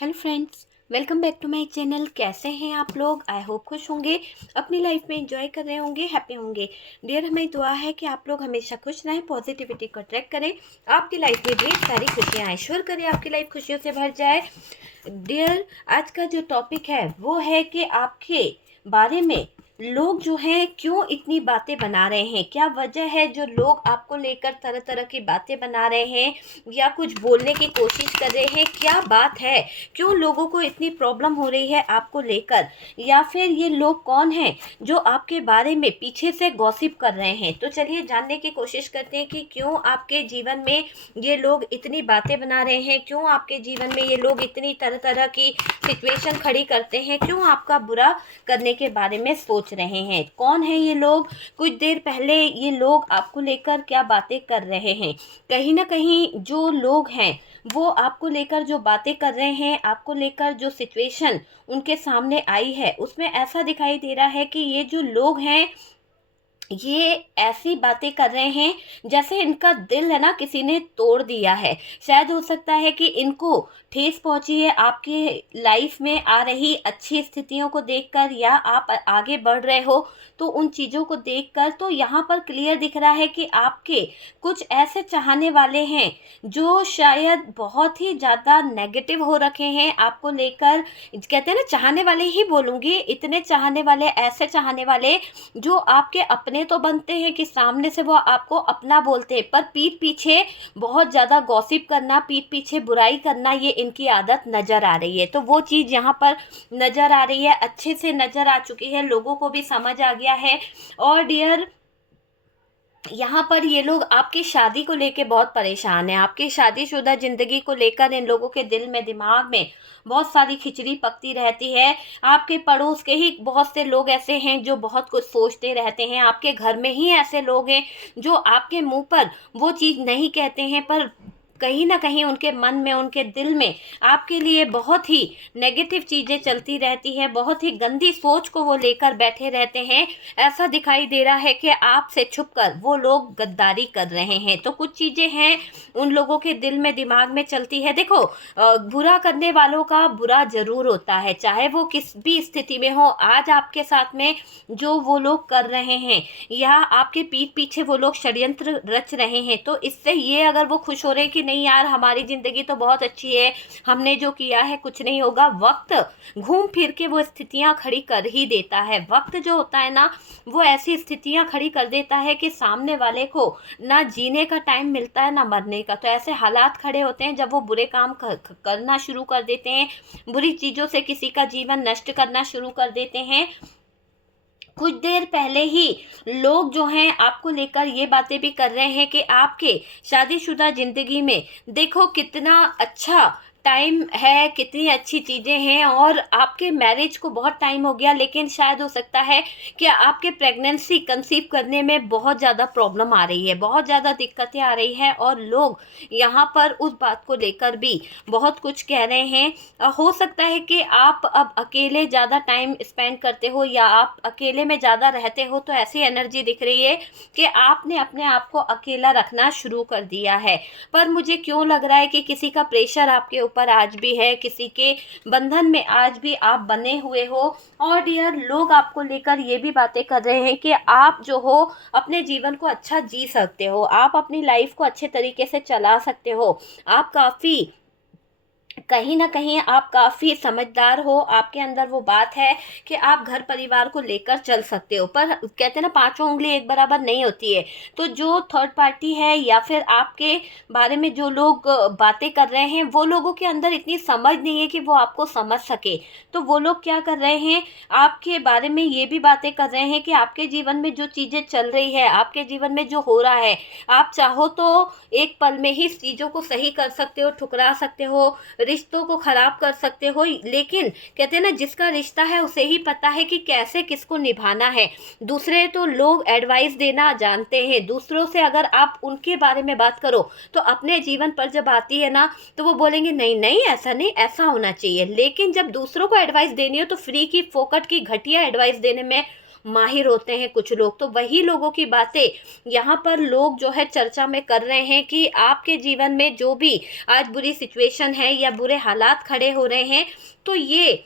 Hello friends, welcome back to my channel. कैसे हैं आप लोग? आई होप खुश होंगे, अपनी लाइफ में एंजॉय कर रहे होंगे, हैप्पी होंगे। डियर, हमें दुआ है कि आप लोग हमेशा खुश रहें, पॉजिटिविटी को अट्रैक्ट करें, आपकी लाइफ में ढेर सारी खुशियाँ आए, श्योर करें आपकी लाइफ खुशियों से भर जाए। डियर, आज का जो टॉपिक है वो है कि आपके बारे में लोग जो हैं क्यों इतनी बातें बना रहे हैं, क्या वजह है जो लोग आपको लेकर तरह तरह की बातें बना रहे हैं या कुछ बोलने की कोशिश कर रहे हैं। क्या बात है, क्यों लोगों को इतनी प्रॉब्लम हो रही है आपको लेकर, या फिर ये लोग कौन हैं जो आपके बारे में पीछे से गॉसिप कर रहे हैं। तो चलिए जानने की कोशिश करते हैं कि क्यों आपके जीवन में ये लोग इतनी बातें बना रहे हैं, क्यों आपके जीवन में ये लोग इतनी तरह तरह की सिचुएशन खड़ी करते हैं, क्यों आपका बुरा करने के बारे में सोच रहे हैं। कौन है ये लोग, कुछ देर पहले ये लोग आपको लेकर क्या बातें कर रहे हैं। कहीं ना कहीं जो लोग हैं वो आपको लेकर जो बातें कर रहे हैं, आपको लेकर जो सिचुएशन उनके सामने आई है, उसमें ऐसा दिखाई दे रहा है कि ये जो लोग हैं ये ऐसी बातें कर रहे हैं जैसे इनका दिल है ना किसी ने तोड़ दिया है। शायद हो सकता है कि इनको ठेस पहुंची है आपकी लाइफ में आ रही अच्छी स्थितियों को देखकर, या आप आगे बढ़ रहे हो तो उन चीज़ों को देखकर। तो यहाँ पर क्लियर दिख रहा है कि आपके कुछ ऐसे चाहने वाले हैं जो शायद बहुत ही ज़्यादा नेगेटिव हो रखे हैं आपको लेकर। कहते हैं ना, चाहने वाले ही बोलूँगी, इतने चाहने वाले, ऐसे चाहने वाले जो आपके अपने तो बनते हैं कि सामने से वो आपको अपना बोलते हैं, पर पीठ पीछे बहुत ज़्यादा गॉसिप करना, पीठ पीछे बुराई करना, ये इनकी आदत नज़र आ रही है। तो वो चीज़ यहाँ पर नज़र आ रही है, अच्छे से नज़र आ चुकी है, लोगों को भी समझ आ गया है। और डियर, यहाँ पर ये लोग आपकी शादी को लेके बहुत परेशान हैं, आपकी शादीशुदा ज़िंदगी को लेकर इन लोगों के दिल में, दिमाग में बहुत सारी खिचड़ी पकती रहती है। आपके पड़ोस के ही बहुत से लोग ऐसे हैं जो बहुत कुछ सोचते रहते हैं, आपके घर में ही ऐसे लोग हैं जो आपके मुंह पर वो चीज़ नहीं कहते हैं, पर कहीं ना कहीं उनके मन में, उनके दिल में आपके लिए बहुत ही नेगेटिव चीज़ें चलती रहती है, बहुत ही गंदी सोच को वो लेकर बैठे रहते हैं। ऐसा दिखाई दे रहा है कि आपसे छुपकर वो लोग गद्दारी कर रहे हैं। तो कुछ चीज़ें हैं उन लोगों के दिल में, दिमाग में चलती है। देखो, बुरा करने वालों का बुरा जरूर होता है, चाहे वो किस भी स्थिति में हो। आज आपके साथ में जो वो लोग कर रहे हैं, या आपके पीठ पीछे वो लोग षड्यंत्र रच रहे हैं, तो इससे ये अगर वो खुश हो रहे हैं कि नहीं यार, हमारी ज़िंदगी तो बहुत अच्छी है, हमने जो किया है कुछ नहीं होगा, वक्त घूम फिर के वो स्थितियां खड़ी कर ही देता है। वक्त जो होता है ना, वो ऐसी स्थितियां खड़ी कर देता है कि सामने वाले को ना जीने का टाइम मिलता है ना मरने का। तो ऐसे हालात खड़े होते हैं जब वो बुरे काम करना शुरू कर देते हैं, बुरी चीज़ों से किसी का जीवन नष्ट करना शुरू कर देते हैं। कुछ देर पहले ही लोग जो हैं आपको लेकर ये बातें भी कर रहे हैं कि आपके शादीशुदा ज़िंदगी में देखो कितना अच्छा टाइम है, कितनी अच्छी चीज़ें हैं, और आपके मैरिज को बहुत टाइम हो गया, लेकिन शायद हो सकता है कि आपके प्रेगनेंसी कंसीव करने में बहुत ज़्यादा प्रॉब्लम आ रही है, बहुत ज़्यादा दिक्कतें आ रही हैं, और लोग यहाँ पर उस बात को लेकर भी बहुत कुछ कह रहे हैं। हो सकता है कि आप अब अकेले ज़्यादा टाइम स्पेंड करते हो, या आप अकेले में ज़्यादा रहते हो, तो ऐसी एनर्जी दिख रही है कि आपने अपने आप को अकेला रखना शुरू कर दिया है। पर मुझे क्यों लग रहा है कि किसी का प्रेशर आपके ऊपर आज भी है, किसी के बंधन में आज भी आप बने हुए हो। और डियर, लोग आपको लेकर ये भी बातें कर रहे हैं कि आप जो हो अपने जीवन को अच्छा जी सकते हो, आप अपनी लाइफ को अच्छे तरीके से चला सकते हो, आप काफ़ी, कहीं ना कहीं आप काफ़ी समझदार हो, आपके अंदर वो बात है कि आप घर परिवार को लेकर चल सकते हो। पर कहते हैं ना, पांचों उंगली एक बराबर नहीं होती है। तो जो थर्ड पार्टी है, या फिर आपके बारे में जो लोग बातें कर रहे हैं, वो लोगों के अंदर इतनी समझ नहीं है कि वो आपको समझ सके। तो वो लोग क्या कर रहे हैं, आपके बारे में ये भी बातें कर रहे हैं कि आपके जीवन में जो चीज़ें चल रही है, आपके जीवन में जो हो रहा है, आप चाहो तो एक पल में ही चीज़ों को सही कर सकते हो, ठुकरा सकते हो, रिश्तों को खराब कर सकते हो। लेकिन कहते हैं ना, जिसका रिश्ता है उसे ही पता है कि कैसे किसको निभाना है। दूसरे तो लोग एडवाइस देना जानते हैं, दूसरों से अगर आप उनके बारे में बात करो तो अपने जीवन पर जब आती है ना, तो वो बोलेंगे नहीं नहीं, ऐसा नहीं, ऐसा होना चाहिए। लेकिन जब दूसरों को एडवाइस देनी हो तो फ्री की, फोकट की, घटिया एडवाइस देने में माहिर होते हैं कुछ लोग, तो वही लोगों की बातें यहाँ पर लोग जो है चर्चा में कर रहे हैं कि आपके जीवन में जो भी आज बुरी सिचुएशन है या बुरे हालात खड़े हो रहे हैं, तो ये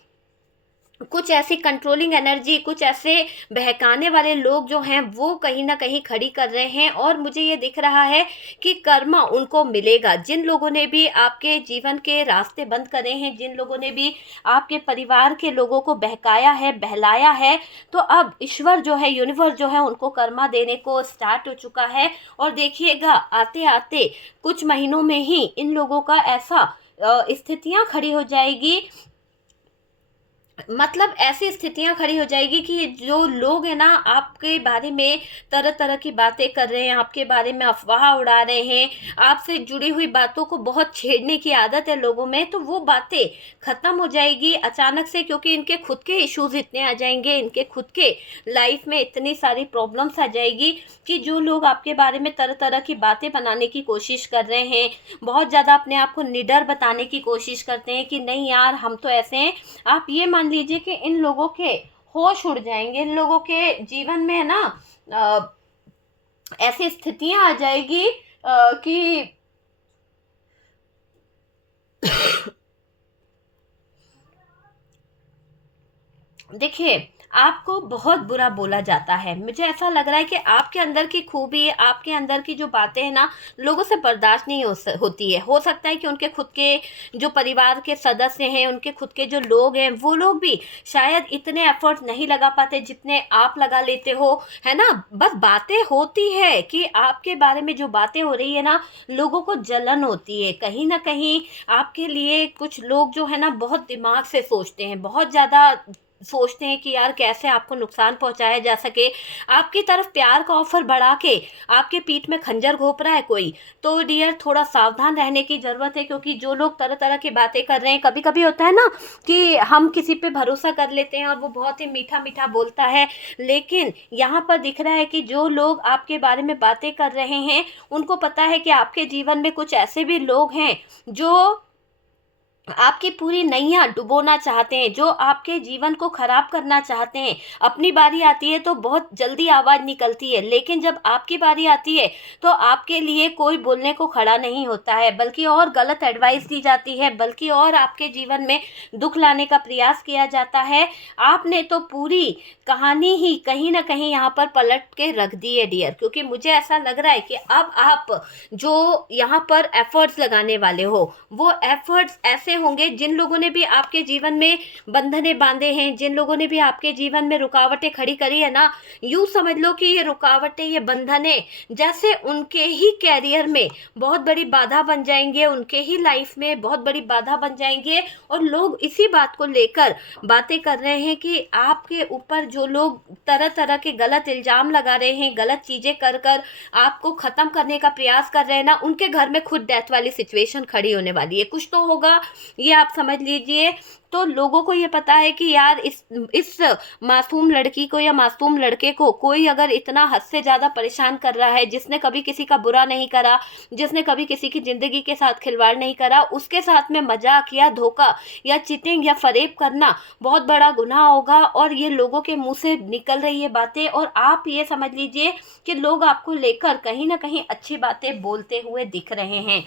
कुछ ऐसी कंट्रोलिंग एनर्जी, कुछ ऐसे बहकाने वाले लोग जो हैं वो कहीं ना कहीं खड़ी कर रहे हैं। और मुझे ये दिख रहा है कि कर्मा उनको मिलेगा। जिन लोगों ने भी आपके जीवन के रास्ते बंद करे हैं, जिन लोगों ने भी आपके परिवार के लोगों को बहकाया है, बहलाया है, तो अब ईश्वर जो है, यूनिवर्स जो है, उनको कर्मा देने को स्टार्ट हो चुका है। और देखिएगा आते आते कुछ महीनों में ही इन लोगों का ऐसा स्थितियां खड़ी हो जाएगी, मतलब ऐसी स्थितियां खड़ी हो जाएगी कि जो लोग हैं ना आपके बारे में तरह तरह की बातें कर रहे हैं, आपके बारे में अफवाह उड़ा रहे हैं, आपसे जुड़ी हुई बातों को बहुत छेड़ने की आदत है लोगों में, तो वो बातें खत्म हो जाएगी अचानक से, क्योंकि इनके खुद के इश्यूज इतने आ जाएंगे, इनके खुद के लाइफ में इतनी सारी प्रॉब्लम्स आ जाएगी कि जो लोग आपके बारे में तरह तरह की बातें बनाने की कोशिश कर रहे हैं, बहुत ज़्यादा अपने आप को निडर बताने की कोशिश करते हैं कि नहीं यार हम तो ऐसे हैं, आप ये मान लीजिए कि इन लोगों के होश उड़ जाएंगे। इन लोगों के जीवन में है ना ऐसी स्थितियां आ जाएगी कि देखिए आपको बहुत बुरा बोला जाता है। मुझे ऐसा लग रहा है कि आपके अंदर की खूबी, आपके अंदर की जो बातें हैं ना लोगों से बर्दाश्त नहीं होती है। हो सकता है कि उनके खुद के जो परिवार के सदस्य हैं, उनके खुद के जो लोग हैं, वो लोग भी शायद इतने एफर्ट नहीं लगा पाते जितने आप लगा लेते हो, है ना। बस बातें होती है कि आपके बारे में जो बातें हो रही है ना, लोगों को जलन होती है कहीं ना कहीं। आपके लिए कुछ लोग जो है ना बहुत दिमाग से सोचते हैं, बहुत ज़्यादा सोचते हैं कि यार कैसे आपको नुकसान पहुंचाया जा सके। आपकी तरफ प्यार का ऑफर बढ़ा के आपके पीठ में खंजर घोंप रहा है कोई, तो डियर थोड़ा सावधान रहने की ज़रूरत है। क्योंकि जो लोग तरह तरह की बातें कर रहे हैं, कभी कभी होता है ना कि हम किसी पे भरोसा कर लेते हैं और वो बहुत ही मीठा मीठा बोलता है, लेकिन यहाँ पर दिख रहा है कि जो लोग आपके बारे में बातें कर रहे हैं उनको पता है कि आपके जीवन में कुछ ऐसे भी लोग हैं जो आपकी पूरी नैया डुबोना चाहते हैं, जो आपके जीवन को खराब करना चाहते हैं। अपनी बारी आती है तो बहुत जल्दी आवाज़ निकलती है, लेकिन जब आपकी बारी आती है तो आपके लिए कोई बोलने को खड़ा नहीं होता है, बल्कि और गलत एडवाइस दी जाती है, बल्कि और आपके जीवन में दुख लाने का प्रयास किया जाता है। आपने तो पूरी कहानी ही कहीं ना कहीं यहाँ पर पलट के रख दी है डियर। क्योंकि मुझे ऐसा लग रहा है कि अब आप जो यहाँ पर एफर्ट्स लगाने वाले हो, वो एफर्ट्स ऐसे होंगे जिन लोगों ने भी आपके जीवन में बंधने बांधे हैं, जिन लोगों ने भी आपके जीवन में रुकावटें खड़ी करी है ना, यूं समझ लो कि ये रुकावटें, ये बंधने जैसे उनके ही कैरियर में बहुत बड़ी बाधा बन जाएंगे, उनके ही लाइफ में बहुत बड़ी बाधा बन जाएंगे। और लोग इसी बात को लेकर बातें कर रहे हैं कि आपके ऊपर जो लोग तरह तरह के गलत इल्जाम लगा रहे हैं, गलत चीजें कर कर आपको खत्म करने का प्रयास कर रहे हैं ना, उनके घर में खुद डेथ वाली सिचुएशन खड़ी होने वाली है। कुछ तो होगा, ये आप समझ लीजिए। तो लोगों को ये पता है कि यार इस मासूम लड़की को या मासूम लड़के को कोई अगर इतना हद से ज़्यादा परेशान कर रहा है, जिसने कभी किसी का बुरा नहीं करा, जिसने कभी किसी की ज़िंदगी के साथ खिलवाड़ नहीं करा, उसके साथ में मजाक या धोखा या चीटिंग या फरेब करना बहुत बड़ा गुनाह होगा। और ये लोगों के मुंह से निकल रही है बातें, और आप ये समझ लीजिए कि लोग आपको लेकर कहीं ना कहीं अच्छी बातें बोलते हुए दिख रहे हैं।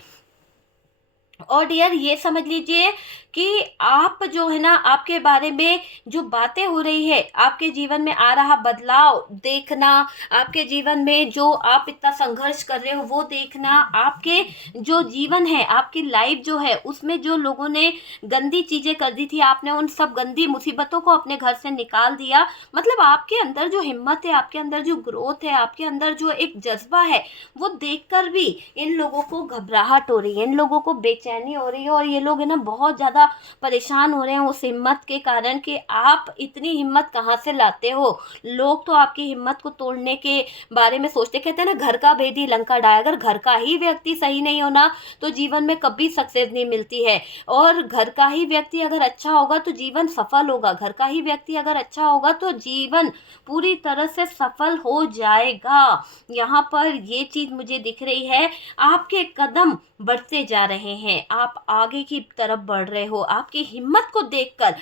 और डियर ये समझ लीजिए कि आप जो है ना, आपके बारे में जो बातें हो रही है, आपके जीवन में आ रहा बदलाव देखना, आपके जीवन में जो आप इतना संघर्ष कर रहे हो वो देखना, आपके जो जीवन है, आपकी लाइफ जो है उसमें जो लोगों ने गंदी चीजें कर दी थी, आपने उन सब गंदी मुसीबतों को अपने घर से निकाल दिया। मतलब आपके अंदर जो हिम्मत है, आपके अंदर जो ग्रोथ है, आपके अंदर जो एक जज्बा है, वो देखकर भी इन लोगों को घबराहट हो रही है, इन लोगों को बेचैनी हो रही है। और ये लोग है ना बहुत ज़्यादा परेशान हो रहे हैं उस हिम्मत के कारण कि आप इतनी हिम्मत कहाँ से लाते हो। लोग तो आपकी हिम्मत को तोड़ने के बारे में सोचते, कहते हैं ना घर का भेदी लंका ढाए। अगर घर का ही व्यक्ति सही नहीं होना तो जीवन में कभी सक्सेस नहीं मिलती है, और घर का ही व्यक्ति अगर अच्छा होगा तो जीवन सफल होगा, घर का ही व्यक्ति अगर अच्छा होगा तो जीवन पूरी तरह से सफल हो जाएगा। यहाँ पर ये चीज़ मुझे दिख रही है, आपके कदम बढ़ते जा रहे हैं, हैं, आप आगे की तरफ बढ़ रहे हो। आपकी हिम्मत को देखकर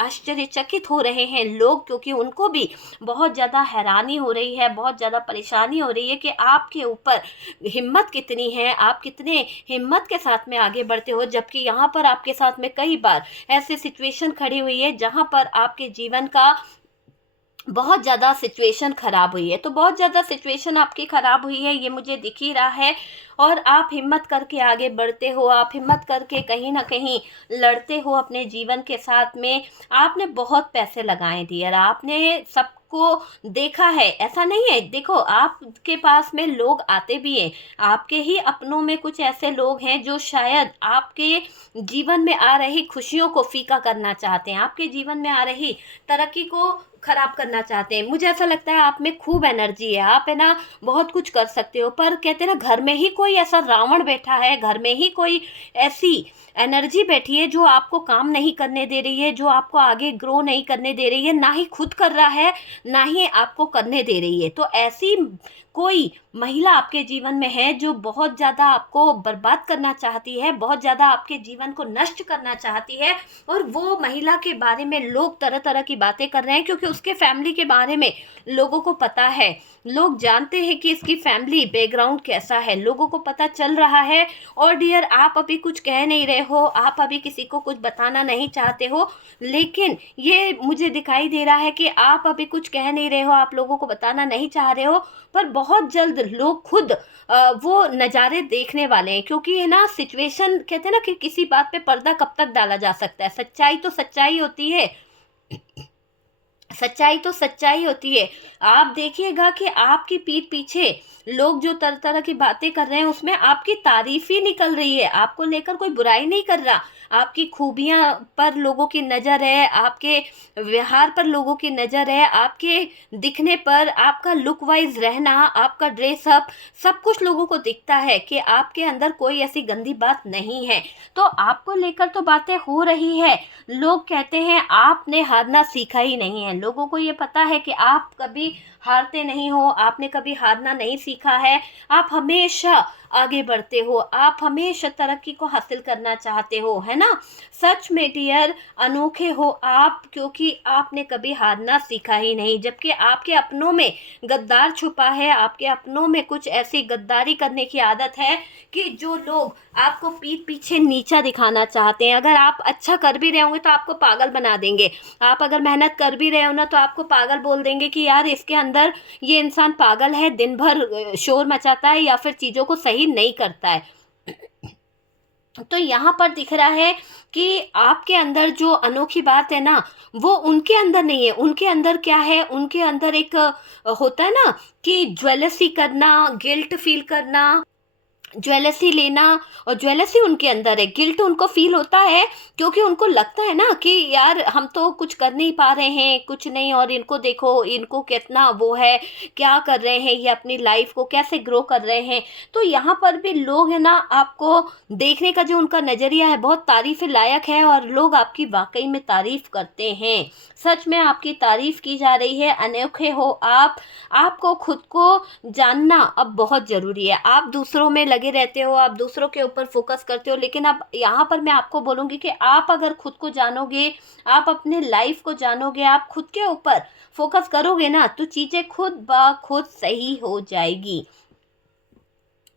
आश्चर्यचकित हो रहे हैं लोग, क्योंकि उनको भी बहुत ज़्यादा हैरानी हो रही है, बहुत ज़्यादा परेशानी हो रही है कि आपके ऊपर हिम्मत कितनी है, आप कितने हिम्मत के साथ में आगे बढ़ते हो। जबकि यहाँ पर आपके साथ में कई बार ऐसी सिचुएशन खड़ी हुई है जहाँ पर आपके जीवन का बहुत ज़्यादा सिचुएशन ख़राब हुई है। तो बहुत ज़्यादा सिचुएशन आपकी ख़राब हुई है, ये मुझे दिख ही रहा है। और आप हिम्मत करके आगे बढ़ते हो, आप हिम्मत करके कहीं न कहीं लड़ते हो अपने जीवन के साथ में। आपने बहुत पैसे लगाए डियर, आपने सबको देखा है, ऐसा नहीं है। देखो, आपके पास में लोग आते भी हैं, आपके ही अपनों में कुछ ऐसे लोग हैं जो शायद आपके जीवन में आ रही खुशियों को फीका करना चाहते हैं, आपके जीवन में आ रही तरक्की को खराब करना चाहते हैं। मुझे ऐसा लगता है आप में खूब एनर्जी है, आप है ना बहुत कुछ कर सकते हो, पर कहते हैं ना घर में ही कोई ऐसा रावण बैठा है, घर में ही कोई ऐसी एनर्जी बैठी है जो आपको काम नहीं करने दे रही है, जो आपको आगे ग्रो नहीं करने दे रही है, ना ही खुद कर रहा है, ना ही आपको करने दे रही है। तो ऐसी कोई महिला आपके जीवन में है जो बहुत ज़्यादा आपको बर्बाद करना चाहती है, बहुत ज़्यादा आपके जीवन को नष्ट करना चाहती है। और वो महिला के बारे में लोग तरह तरह की बातें कर रहे हैं, क्योंकि उसके फैमिली के बारे में लोगों को पता है, लोग जानते हैं कि इसकी फैमिली बैकग्राउंड कैसा है, लोगों को पता चल रहा है। और डियर, आप अभी कुछ कह नहीं रहे हो, आप अभी किसी को कुछ बताना नहीं चाहते हो, लेकिन ये मुझे दिखाई दे रहा है कि आप अभी कुछ कह नहीं रहे हो, आप लोगों को बताना नहीं चाह रहे हो, पर बहुत जल्द लोग खुद वो नज़ारे देखने वाले हैं। क्योंकि है ना सिचुएशन, कहते हैं ना कि किसी बात पे पर्दा कब तक डाला जा सकता है, सच्चाई तो सच्चाई होती है, सच्चाई तो सच्चाई होती है। आप देखिएगा कि आपकी पीठ पीछे लोग जो तरह तरह की बातें कर रहे हैं उसमें आपकी तारीफ ही निकल रही है, आपको लेकर कोई बुराई नहीं कर रहा। आपकी खूबियां पर लोगों की नज़र है, आपके व्यवहार पर लोगों की नज़र है, आपके दिखने पर, आपका लुक वाइज रहना, आपका ड्रेसअप, सब कुछ लोगों को दिखता है कि आपके अंदर कोई ऐसी गंदी बात नहीं है। तो आपको लेकर तो बातें हो रही है, लोग कहते हैं आपने हारना सीखा ही नहीं है। लोगों को ये पता है कि आप कभी हारते नहीं हो, आपने कभी हारना नहीं सीखा है, आप हमेशा आगे बढ़ते हो, आप हमेशा तरक्की को हासिल करना चाहते हो, है ना। सच में डियर, अनोखे हो आप, क्योंकि आपने कभी हारना सीखा ही नहीं। जबकि आपके अपनों में गद्दार छुपा है, आपके अपनों में कुछ ऐसी गद्दारी करने की आदत है कि जो लोग आपको पीठ पीछे नीचा दिखाना चाहते हैं। अगर आप अच्छा कर भी रहे होंगे तो आपको पागल बना देंगे, आप अगर मेहनत कर भी रहे हो ना तो आपको पागल बोल देंगे कि यार इसके अंदर ये इंसान पागल है, दिन भर शोर मचाता है या फिर चीज़ों को सही नहीं करता है। तो यहाँ पर दिख रहा है कि आपके अंदर जो अनोखी बात है ना, वो उनके अंदर नहीं है। उनके अंदर क्या है, उनके अंदर एक होता है ना कि ज्वेलसी करना, गिल्ट फील करना, ज्वेलसी लेना, और ज्वेलसी उनके अंदर है, गिल्ट उनको फील होता है, क्योंकि उनको लगता है ना कि यार हम तो कुछ कर नहीं पा रहे हैं, कुछ नहीं, और इनको देखो, इनको कितना वो है, क्या कर रहे हैं ये, अपनी लाइफ को कैसे ग्रो कर रहे हैं। तो यहाँ पर भी लोग है ना, आपको देखने का जो उनका नज़रिया है बहुत तारीफ़ लायक है, और लोग आपकी वाकई में तारीफ़ करते हैं। सच में आपकी तारीफ़ की जा रही है, अनोखे हो आप। आपको खुद को जानना अब बहुत ज़रूरी है। आप दूसरों में लगे रहते हो, आप दूसरों के ऊपर फोकस करते हो, लेकिन अब यहाँ पर मैं आपको बोलूँगी कि आप अगर खुद को जानोगे, आप अपने लाइफ को जानोगे, आप खुद के ऊपर फोकस करोगे ना, तो चीज़ें खुद ब खुद सही हो जाएगी।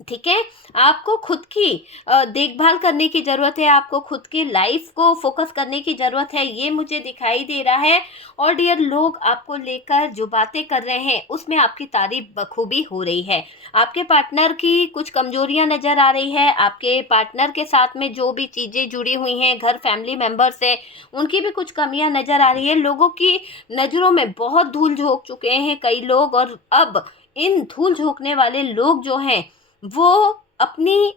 ठीक है, आपको खुद की देखभाल करने की ज़रूरत है, आपको खुद की लाइफ को फोकस करने की ज़रूरत है, ये मुझे दिखाई दे रहा है। और डियर, लोग आपको लेकर जो बातें कर रहे हैं उसमें आपकी तारीफ बखूबी हो रही है। आपके पार्टनर की कुछ कमजोरियां नज़र आ रही है, आपके पार्टनर के साथ में जो भी चीज़ें जुड़ी हुई हैं, घर फैमिली मेम्बर्स है, उनकी भी कुछ कमियां नज़र आ रही है। लोगों की नज़रों में बहुत धूल झोंक चुके हैं कई लोग, और अब इन धूल झोंकने वाले लोग जो हैं वो अपनी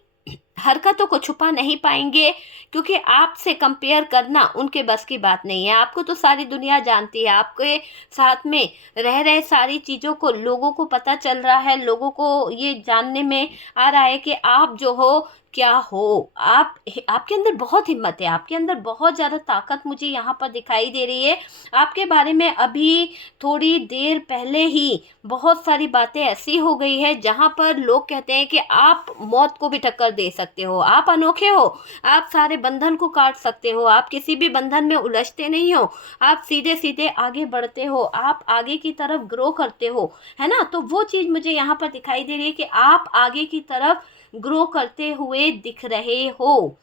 हरकतों को छुपा नहीं पाएंगे, क्योंकि आपसे कंपेयर करना उनके बस की बात नहीं है। आपको तो सारी दुनिया जानती है, आपके साथ में रह रहे सारी चीज़ों को लोगों को पता चल रहा है, लोगों को ये जानने में आ रहा है कि आप जो हो क्या हो। आप, आपके अंदर बहुत हिम्मत है, आपके अंदर बहुत ज़्यादा ताकत मुझे यहाँ पर दिखाई दे रही है। आपके बारे में अभी थोड़ी देर पहले ही बहुत सारी बातें ऐसी हो गई है जहाँ पर लोग कहते हैं कि आप मौत को भी टक्कर दे सकते सकते हो, आप अनोखे हो, आप सारे बंधन को काट सकते हो, आप किसी भी बंधन में उलझते नहीं हो, आप सीधे सीधे आगे बढ़ते हो, आप आगे की तरफ ग्रो करते हो, है ना। तो वो चीज़ मुझे यहाँ पर दिखाई दे रही है कि आप आगे की तरफ ग्रो करते हुए दिख रहे हो।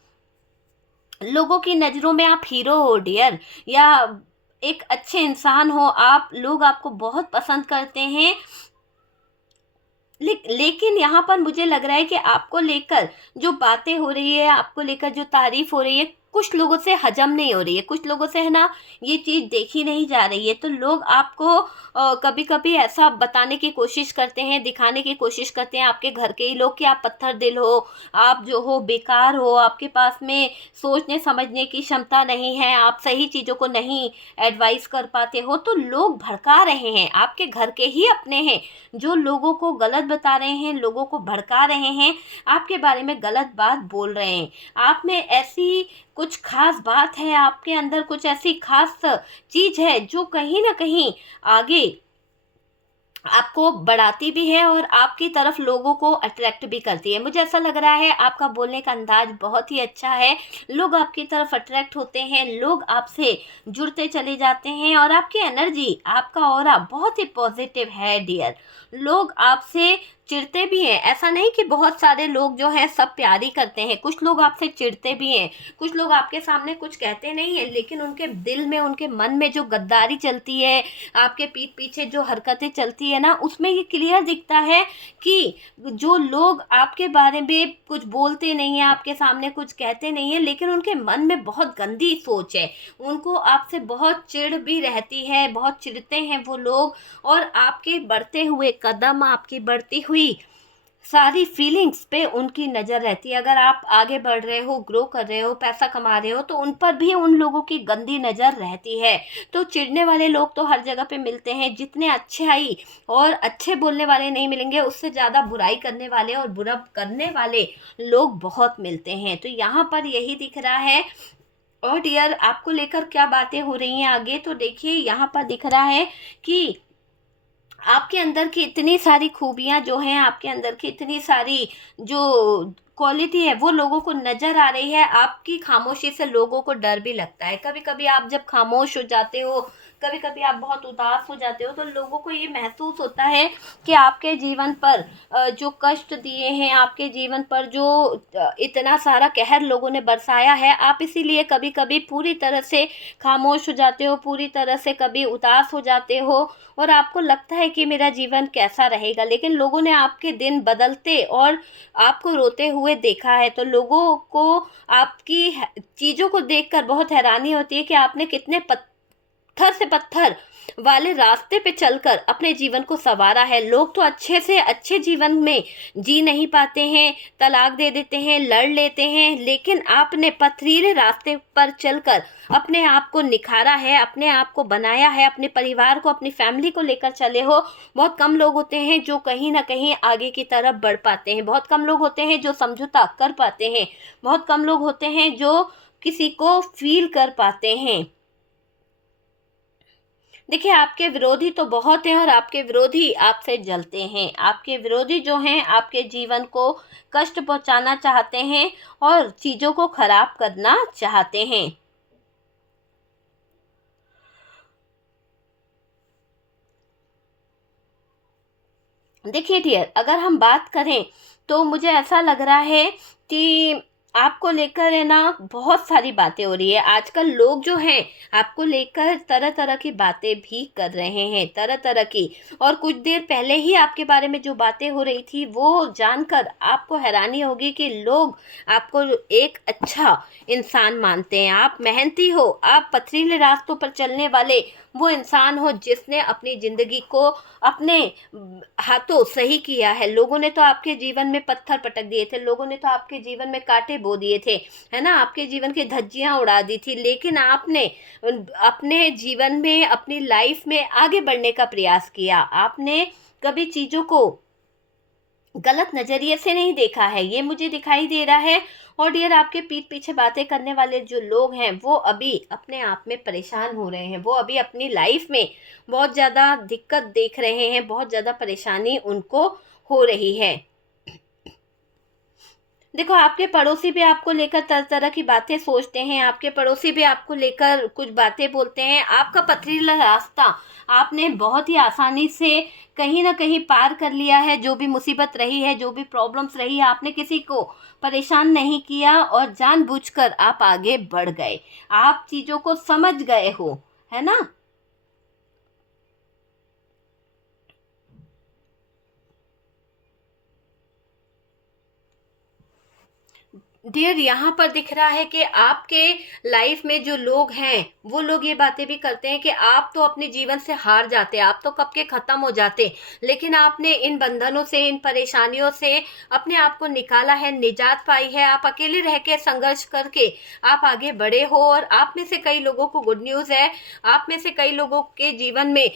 लोगों की नज़रों में आप हीरो हो डियर, या एक अच्छे इंसान हो आप, लोग आपको बहुत पसंद करते हैं। लेकिन यहाँ पर मुझे लग रहा है कि आपको लेकर जो बातें हो रही है, आपको लेकर जो तारीफ हो रही है, कुछ लोगों से हजम नहीं हो रही है, कुछ लोगों से है ना ये चीज़ देखी नहीं जा रही है। तो लोग आपको कभी कभी ऐसा बताने की कोशिश करते हैं, दिखाने की कोशिश करते हैं, आपके घर के ही लोग, कि आप पत्थर दिल हो, आप जो हो बेकार हो, आपके पास में सोचने समझने की क्षमता नहीं है, आप सही चीज़ों को नहीं एडवाइस कर पाते हो। तो लोग भड़का रहे हैं, आपके घर के ही अपने हैं जो लोगों को गलत बता रहे हैं, लोगों को भड़का रहे हैं, आपके बारे में गलत बात बोल रहे हैं। आप में ऐसी कुछ खास बात है, आपके अंदर कुछ ऐसी खास चीज़ है जो कहीं ना कहीं आगे आपको बढ़ाती भी है और आपकी तरफ लोगों को अट्रैक्ट भी करती है। मुझे ऐसा लग रहा है आपका बोलने का अंदाज बहुत ही अच्छा है, लोग आपकी तरफ अट्रैक्ट होते हैं, लोग आपसे जुड़ते चले जाते हैं, और आपकी एनर्जी, आपका ऑरा बहुत ही पॉजिटिव है डियर। लोग आपसे चिढ़ते भी हैं, ऐसा नहीं कि बहुत सारे लोग जो हैं सब प्यार ही करते हैं, कुछ लोग आपसे चिढ़ते भी हैं, कुछ लोग आपके सामने कुछ कहते नहीं हैं, लेकिन उनके दिल में, उनके मन में जो गद्दारी चलती है, आपके पीठ पीछे जो हरकतें चलती है ना, उसमें ये क्लियर दिखता है कि जो लोग आपके बारे में कुछ बोलते नहीं हैं, आपके सामने कुछ कहते नहीं हैं, लेकिन उनके मन में बहुत गंदी सोच है, उनको आपसे बहुत चिढ़ भी रहती है, बहुत चिढ़ते हैं वो लोग। और आपके बढ़ते हुए कदम, आपकी बढ़ती हुई सारी फीलिंग्स पे उनकी नज़र रहती है। अगर आप आगे बढ़ रहे हो, ग्रो कर रहे हो, पैसा कमा रहे हो, तो उन पर भी उन लोगों की गंदी नज़र रहती है। तो चिढ़ने वाले लोग तो हर जगह पे मिलते हैं, जितने अच्छाई और अच्छे बोलने वाले नहीं मिलेंगे, उससे ज़्यादा बुराई करने वाले और बुरा करने वाले लोग बहुत मिलते हैं। तो यहाँ पर यही दिख रहा है। और डियर, आपको लेकर क्या बातें हो रही हैं आगे, तो देखिए यहाँ पर दिख रहा है कि आपके अंदर की इतनी सारी खूबियाँ जो हैं, आपके अंदर की इतनी सारी जो क्वालिटी है, वो लोगों को नज़र आ रही है। आपकी खामोशी से लोगों को डर भी लगता है। कभी कभी आप जब खामोश हो जाते हो, कभी कभी आप बहुत उदास हो जाते हो, तो लोगों को ये महसूस होता है कि आपके जीवन पर जो कष्ट दिए हैं, आपके जीवन पर जो इतना सारा कहर लोगों ने बरसाया है, आप इसीलिए कभी कभी पूरी तरह से खामोश हो जाते हो, पूरी तरह से कभी उदास हो जाते हो, और आपको लगता है कि मेरा जीवन कैसा रहेगा। लेकिन लोगों ने आपके दिन बदलते और आपको रोते हुए देखा है, तो लोगों को आपकी चीज़ों को देखकर बहुत हैरानी होती है कि आपने कितने पत्थर से पत्थर वाले रास्ते पे चलकर अपने जीवन को संवारा है। लोग तो अच्छे से अच्छे जीवन में जी नहीं पाते हैं, तलाक दे देते हैं, लड़ लेते हैं, लेकिन आपने पथरीले रास्ते पर चलकर अपने आप को निखारा है, अपने आप को बनाया है, अपने परिवार को, अपनी फैमिली को लेकर चले हो। बहुत कम लोग होते हैं जो कहीं ना कहीं आगे की तरफ बढ़ पाते हैं, बहुत कम लोग होते हैं जो समझौता कर पाते हैं, बहुत कम लोग होते हैं जो किसी को फील कर पाते हैं। देखिए, आपके विरोधी तो बहुत हैं और आपके विरोधी आपसे जलते हैं। आपके विरोधी जो हैं आपके जीवन को कष्ट पहुंचाना चाहते हैं और चीज़ों को खराब करना चाहते हैं। देखिए डियर, अगर हम बात करें तो मुझे ऐसा लग रहा है कि आपको लेकर है ना बहुत सारी बातें हो रही है। आजकल लोग जो हैं आपको लेकर तरह तरह की बातें भी कर रहे हैं, तरह तरह की। और कुछ देर पहले ही आपके बारे में जो बातें हो रही थी वो जानकर आपको हैरानी होगी कि लोग आपको एक अच्छा इंसान मानते हैं। आप मेहनती हो, आप पथरीले रास्तों पर चलने वाले वो इंसान हो जिसने अपनी ज़िंदगी को अपने हाथों सही किया है। लोगों ने तो आपके जीवन में पत्थर पटक दिए थे, लोगों ने तो आपके जीवन में कांटे बो दिए थे, है ना, आपके जीवन की धज्जियां उड़ा दी थी, लेकिन आपने अपने जीवन में, अपनी लाइफ में आगे बढ़ने का प्रयास किया। आपने कभी चीज़ों को गलत नज़रिए से नहीं देखा है, ये मुझे दिखाई दे रहा है। और डियर, आपके पीठ पीछे बातें करने वाले जो लोग हैं वो अभी अपने आप में परेशान हो रहे हैं, वो अभी अपनी लाइफ में बहुत ज़्यादा दिक्कत देख रहे हैं, बहुत ज़्यादा परेशानी उनको हो रही है। देखो, आपके पड़ोसी भी आपको लेकर तरह तरह की बातें सोचते हैं, आपके पड़ोसी भी आपको लेकर कुछ बातें बोलते हैं। आपका पथरीला रास्ता आपने बहुत ही आसानी से कहीं ना कहीं पार कर लिया है। जो भी मुसीबत रही है, जो भी प्रॉब्लम्स रही है, आपने किसी को परेशान नहीं किया और जानबूझकर आप आगे बढ़ गए। आप चीज़ों को समझ गए हो, है ना। डियर, यहाँ पर दिख रहा है कि आपके लाइफ में जो लोग हैं वो लोग ये बातें भी करते हैं कि आप तो अपने जीवन से हार जाते, आप तो कब के ख़त्म हो जाते, लेकिन आपने इन बंधनों से, इन परेशानियों से अपने आप को निकाला है, निजात पाई है। आप अकेले रह के संघर्ष करके आप आगे बढ़े हो, और आप में से कई लोगों को गुड न्यूज़ है। आप में से कई लोगों के जीवन में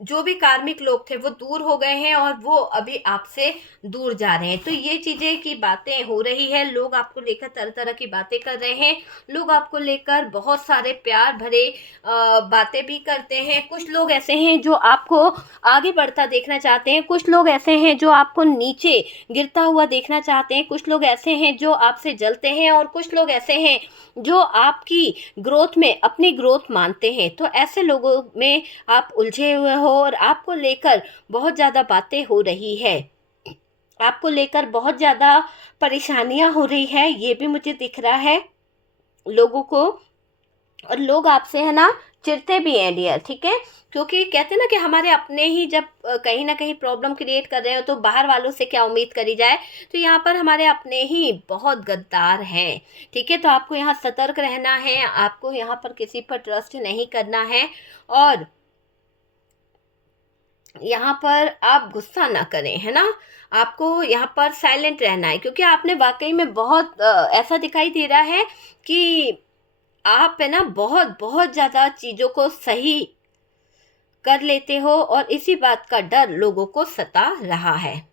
जो भी कार्मिक लोग थे वो दूर हो गए हैं, और वो अभी आपसे दूर जा रहे हैं। तो ये चीज़ें की बातें हो रही है, लोग आपको लेकर तरह तरह की बातें कर रहे हैं। लोग आपको लेकर बहुत सारे प्यार भरे बातें भी करते हैं। कुछ लोग ऐसे हैं जो आपको आगे बढ़ता देखना चाहते हैं, कुछ लोग ऐसे हैं जो आपको नीचे गिरता हुआ देखना चाहते हैं, कुछ लोग ऐसे हैं जो आपसे जलते हैं, और कुछ लोग ऐसे हैं जो आपकी ग्रोथ में अपनी ग्रोथ मानते हैं। तो ऐसे लोगों में आप उलझे हुए हो, और आपको लेकर बहुत ज़्यादा बातें हो रही है, आपको लेकर बहुत ज़्यादा परेशानियां हो रही है, ये भी मुझे दिख रहा है लोगों को। और लोग आपसे, है ना, चिढ़ते भी हैं डियर, ठीक है। क्योंकि कहते हैं ना कि हमारे अपने ही जब कहीं ना कहीं प्रॉब्लम क्रिएट कर रहे हो तो बाहर वालों से क्या उम्मीद करी जाए। तो यहाँ पर हमारे अपने ही बहुत गद्दार हैं, ठीक है। तो आपको यहाँ सतर्क रहना है, आपको यहाँ पर किसी पर ट्रस्ट नहीं करना है, और यहाँ पर आप गुस्सा ना करें, है ना। आपको यहाँ पर साइलेंट रहना है, क्योंकि आपने वाकई में बहुत ऐसा दिखाई दे रहा है कि आप, है ना, बहुत बहुत ज़्यादा चीज़ों को सही कर लेते हो, और इसी बात का डर लोगों को सता रहा है।